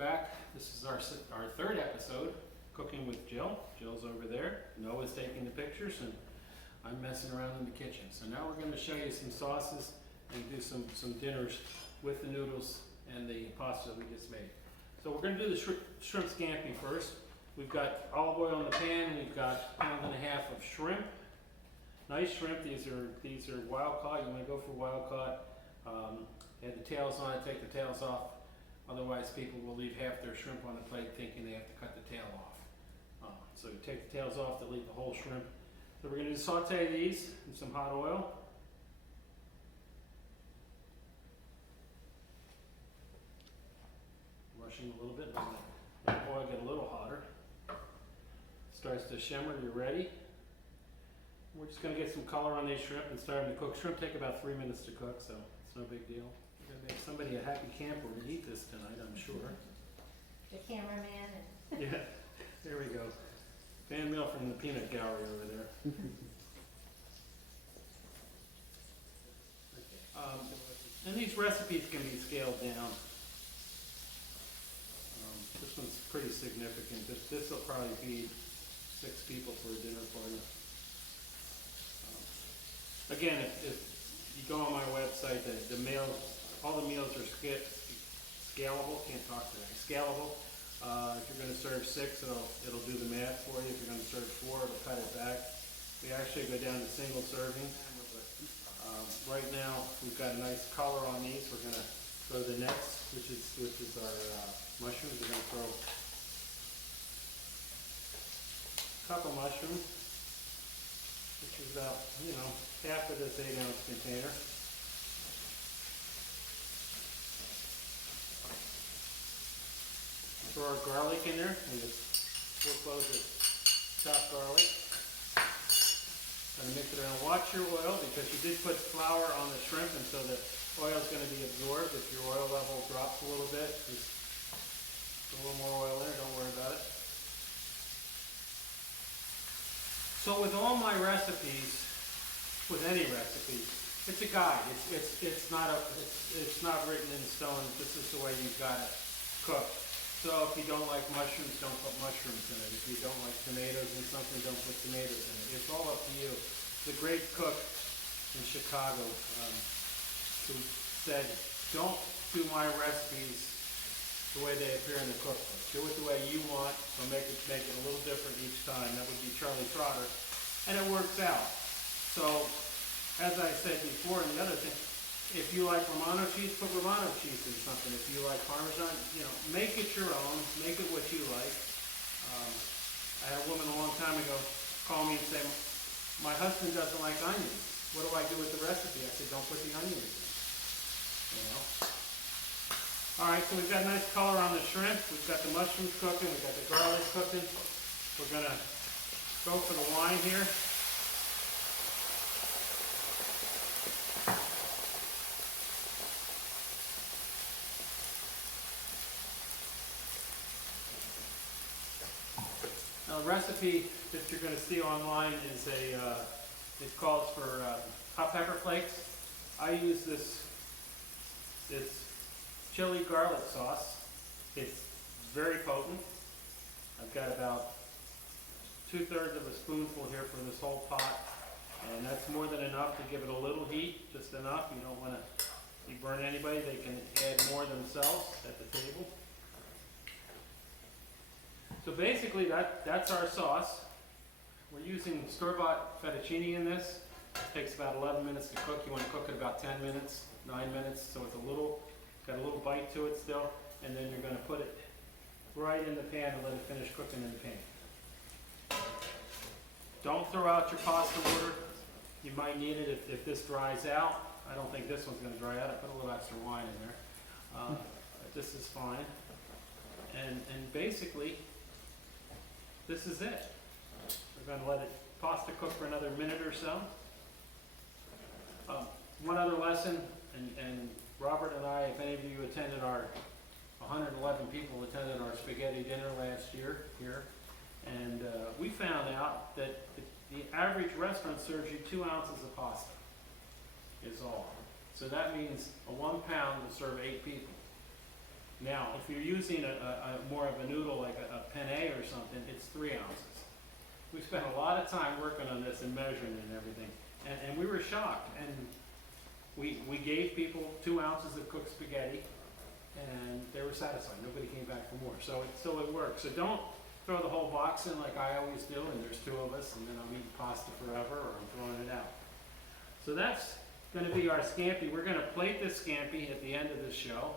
back. This is our third episode, Cooking with Jill. Jill's over there. Noah's taking the pictures, and I'm messing around in the kitchen. So now we're going to show you some sauces and do some dinners with the noodles and the pasta we just made. So we're going to do the shrimp scampi first. We've got olive oil in the pan. We've got a pound and a half of shrimp. Nice shrimp. These are wild caught. You want to go for wild caught. They have the tails on it. Take the tails off. Otherwise, people will leave half their shrimp on the plate thinking they have to cut the tail off. So you take the tails off, they'll leave the whole shrimp. So we're going to saute these in some hot oil. Rushing a little bit, let the oil get a little hotter. Starts to shimmer, you're ready. We're just going to get some color on these shrimp and start them to cook. Shrimp take about 3 minutes to cook, so it's no big deal. We're going to make somebody a happy camper and eat this tonight, I'm sure. The cameraman. Yeah, there we go. Fan mail from the peanut gallery over there. And these recipes can be scaled down. This one's pretty significant. This will probably feed 6 people for a dinner party. Again, if you go on my website, the meals, all the meals are scalable. Can't talk today. Scalable. If you're going to serve 6, it'll do the math for you. If you're going to serve 4, it'll cut it back. We actually go down to single serving. Right now, we've got a nice color on these. We're going to throw the necks, which is our mushrooms. We're going to throw a cup of mushrooms, which is about, half of this 8-ounce container. Throw our garlic in there. We just foreclose it, chopped garlic. Gonna mix it around. Watch your oil because you did put flour on the shrimp, and so the oil is going to be absorbed. If your oil level drops a little bit, just put a little more oil in there. Don't worry about it. So with all my recipes, with any recipe, it's a guide. It's not written in stone. This is the way you've got it cooked. So if you don't like mushrooms, don't put mushrooms in it. If you don't like tomatoes in something, don't put tomatoes in it. It's all up to you. The great cook in Chicago who said, don't do my recipes the way they appear in the cookbook. Do it the way you want, so make it a little different each time. That would be Charlie Trotter. And it works out. So, as I said before, and the other thing, if you like Romano cheese, put Romano cheese in something. If you like Parmesan, make it your own. Make it what you like. I had a woman a long time ago call me and say, my husband doesn't like onions. What do I do with the recipe? I said, don't put the onions in. All right, so we've got a nice color on the shrimp. We've got the mushrooms cooking. We've got the garlic cooking. We're going to go for the wine here. Now, the recipe that you're going to see online is it calls for hot pepper flakes. I use this chili garlic sauce. It's very potent. I've got about 2/3 of a spoonful here for this whole pot, and that's more than enough to give it a little heat, just enough. You don't want to burn anybody. They can add more themselves at the table. So basically that's our sauce. We're using store-bought fettuccine in this. It takes about 11 minutes to cook. You want to cook it about 10 minutes, 9 minutes, so it's got a little bite to it still, and then you're going to put it right in the pan and let it finish cooking in the pan. Don't throw out your pasta water. You might need it if this dries out. I don't think this one's going to dry out. I put a little extra wine in there. This is fine. And basically, this is it. We're going to let pasta cook for another minute or so. One other lesson, and Robert and I, if any of you attended 111 people attended our spaghetti dinner last year here, and we found out that the average restaurant serves you 2 ounces of pasta, is all. So that means a 1 pound will serve 8 people. Now, if you're using more of a noodle like a penne or something, it's 3 ounces. We spent a lot of time working on this and measuring and everything, and we were shocked. And we gave people 2 ounces of cooked spaghetti, and they were satisfied. Nobody came back for more. So it works. So don't throw the whole box in like I always do, and there's 2 of us, and then I'm eating pasta forever, or I'm throwing it out. So that's going to be our scampi. We're going to plate this scampi at the end of this show,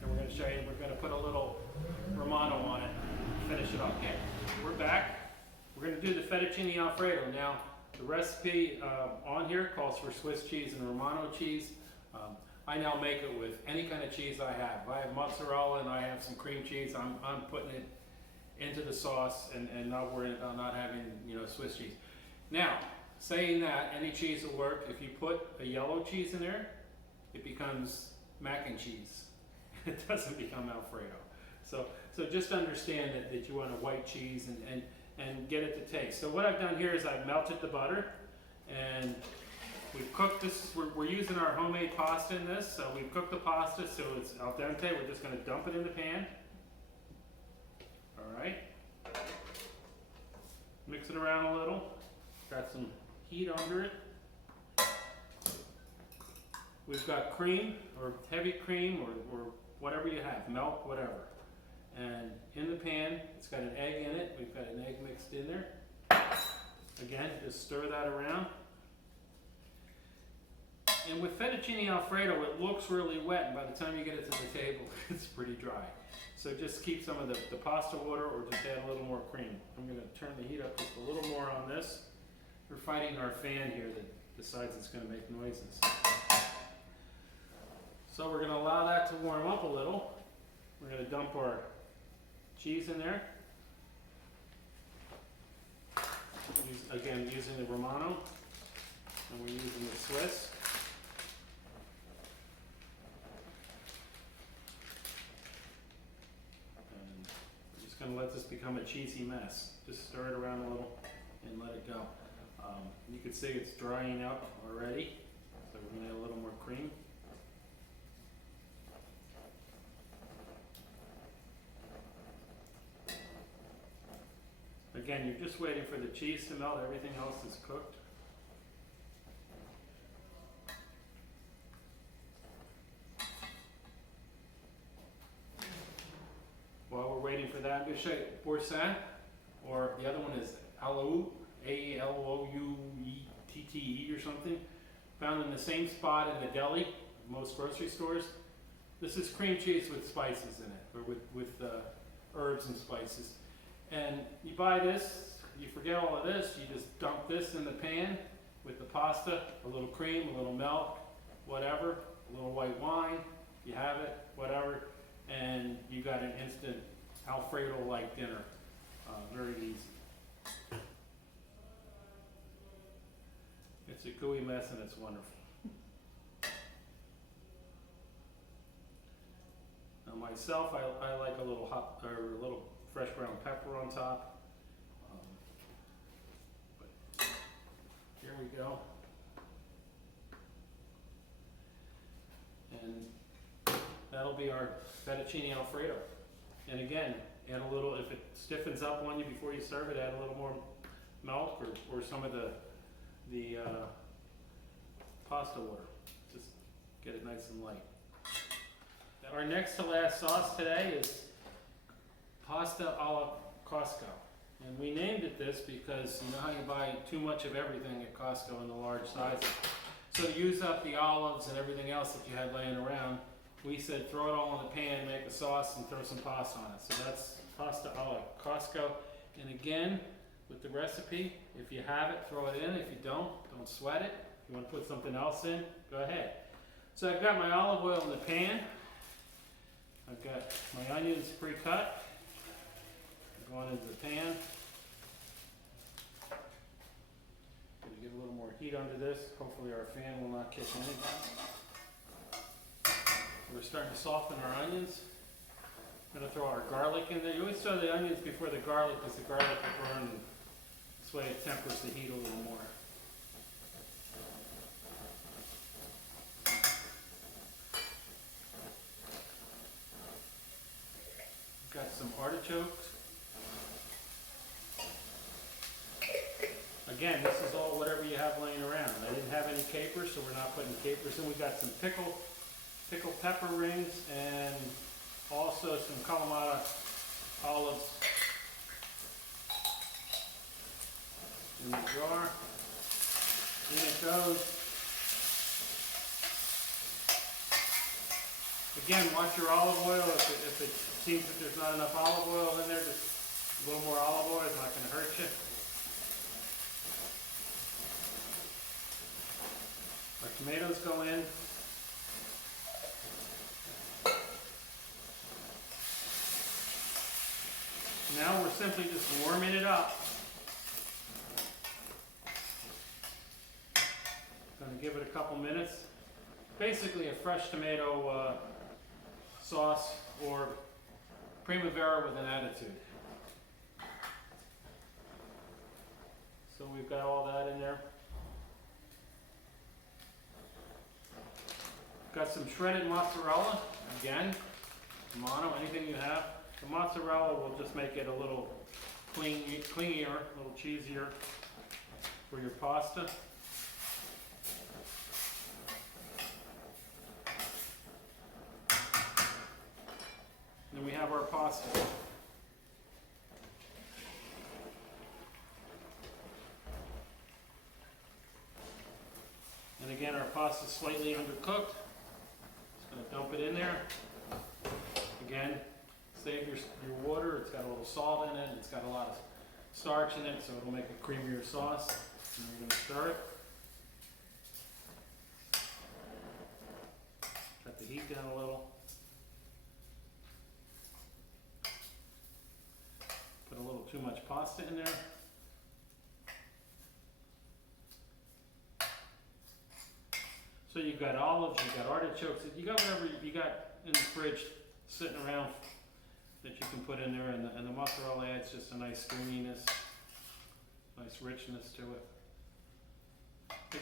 and we're going to show you. We're going to put a little Romano on it, finish it off. Okay, we're back. We're going to do the fettuccine alfredo. Now, the recipe on here calls for Swiss cheese and Romano cheese. I now make it with any kind of cheese I have. If I have mozzarella and I have some cream cheese, I'm putting it into the sauce and not worrying about not having, Swiss cheese. Now, saying that, any cheese will work. If you put a yellow cheese in there, it becomes mac and cheese. It doesn't become Alfredo. So just understand that you want a white cheese and get it to taste. So what I've done here is I've melted the butter, and we've cooked this. We're using our homemade pasta in this, so we've cooked the pasta so it's al dente. We're just going to dump it in the pan. All right. Mix it around a little. Got some heat under it. We've got cream, or heavy cream, or whatever you have, milk, whatever. And in the pan, it's got an egg in it. We've got an egg mixed in there. Again, just stir that around. And with fettuccine alfredo, it looks really wet, and by the time you get it to the table, it's pretty dry. So just keep some of the pasta water, or just add a little more cream. I'm going to turn the heat up just a little more on this. We're fighting our fan here that decides it's going to make noises. So we're going to allow that to warm up a little. We're going to dump our cheese in there. Again, using the Romano, and we're using the Swiss. And we're just going to let this become a cheesy mess. Just stir it around a little and let it go. You can see it's drying out already, so we're going to add a little more cream. Again, you're just waiting for the cheese to melt. Everything else is cooked. While we're waiting for that, I'm going to show you boursin, or the other one is aloute, A-L-O-U-E-T-T-E or something. Found in the same spot in the deli, most grocery stores. This is cream cheese with spices in it, or with herbs and spices. And you buy this, you forget all of this, you just dump this in the pan with the pasta, a little cream, a little milk, whatever, a little white wine, you have it, whatever, and you got an instant Alfredo-like dinner. Very easy. It's a gooey mess and it's wonderful. Now myself, I like a little fresh ground pepper on top. But here we go. And that'll be our fettuccine alfredo. And again, add a little, if it stiffens up on you before you serve it, add a little more milk or some of the pasta water. Just get it nice and light. Our next to last sauce today is pasta alla Costco. And we named it this because you know how you buy too much of everything at Costco in the large sizes. So to use up the olives and everything else that you had laying around, we said throw it all in the pan, make a sauce, and throw some pasta on it. So that's pasta alla Costco. And again, with the recipe, if you have it, throw it in. If you don't sweat it. If you want to put something else in, go ahead. So I've got my olive oil in the pan. I've got my onions pre-cut. Going into the pan. Going to get a little more heat under this. Hopefully our fan will not kick anything. We're starting to soften our onions. I'm going to throw our garlic in there. You always throw the onions before the garlic because the garlic will burn. This way it tempers the heat a little more. artichokes. Again, this is all whatever you have laying around. I didn't have any capers, so we're not putting capers in. We got some pickled pepper rings and also some Kalamata olives in the jar. In it goes. Again, watch your olive oil. If it seems that there's not enough olive oil in there, just a little more olive oil is not going to hurt you. Our tomatoes go in. Now we're simply just warming it up. Going to give it a couple minutes. Basically a fresh tomato sauce or primavera with an attitude. So we've got all that in there. Got some shredded mozzarella, again, Romano, anything you have. The mozzarella will just make it a little clingier, a little cheesier for your pasta. Then we have our pasta. And again, our pasta is slightly undercooked. Just going to dump it in there. Again, save your water. It's got a little salt in it. It's got a lot of starch in it, so it'll make a creamier sauce. And we're going to stir it. Cut the heat down a little. Put a little too much pasta in there. So you've got olives, you've got artichokes, you got whatever you got in the fridge sitting around that you can put in there, and the mozzarella adds just a nice stringiness, nice richness to it.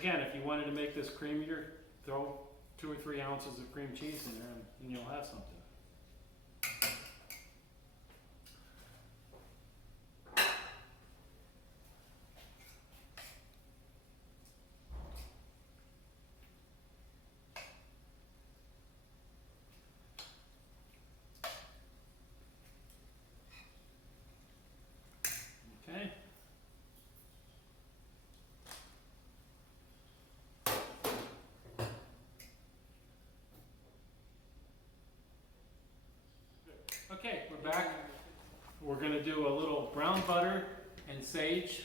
Again, if you wanted to make this creamier, throw 2 or 3 ounces of cream cheese in there and you'll have something. Okay. Okay, we're back. We're going to do a little brown butter and sage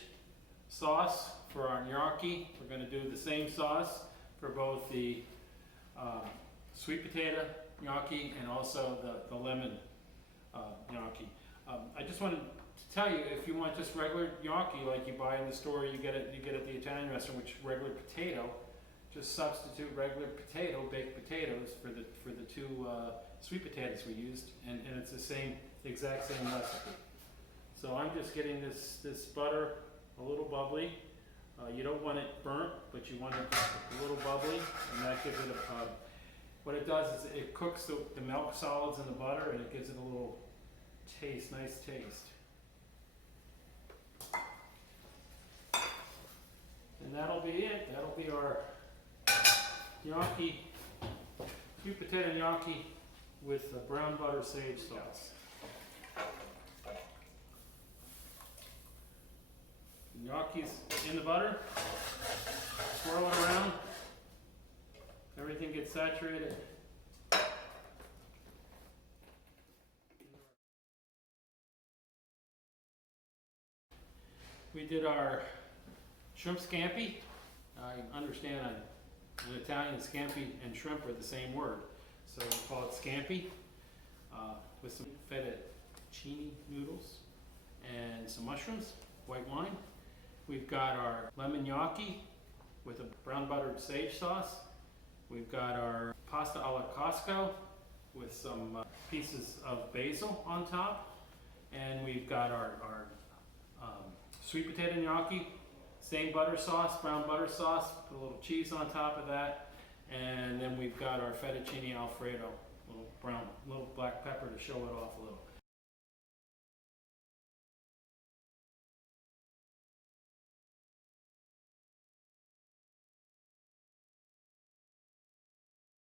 sauce for our gnocchi. We're going to do the same sauce for both the sweet potato gnocchi and also the lemon gnocchi. I just wanted to tell you, if you want just regular gnocchi like you buy in the store, you get at the Italian restaurant, which regular potato, just substitute regular potato, baked potatoes for the 2 sweet potatoes we used, and it's the exact same recipe. So I'm just getting this butter a little bubbly. You don't want it burnt, but you want it just a little bubbly, and that gives it what it does is it cooks the milk solids in the butter, and it gives it a little taste, nice taste. And that'll be it. That'll be our gnocchi, sweet potato gnocchi with brown butter sage sauce. Gnocchi's in the butter. Swirl it around. Everything gets saturated. We did our shrimp scampi. I understand in Italian scampi and shrimp are the same word, so we'll call it scampi, with some fettuccine noodles and some mushrooms, white wine. We've got our lemon gnocchi with a brown buttered sage sauce. We've got our pasta alla Costco with some pieces of basil on top. And we've got our sweet potato gnocchi, same butter sauce, brown butter sauce, put a little cheese on top of that. And then we've got our fettuccine alfredo, little black pepper to show it off a little.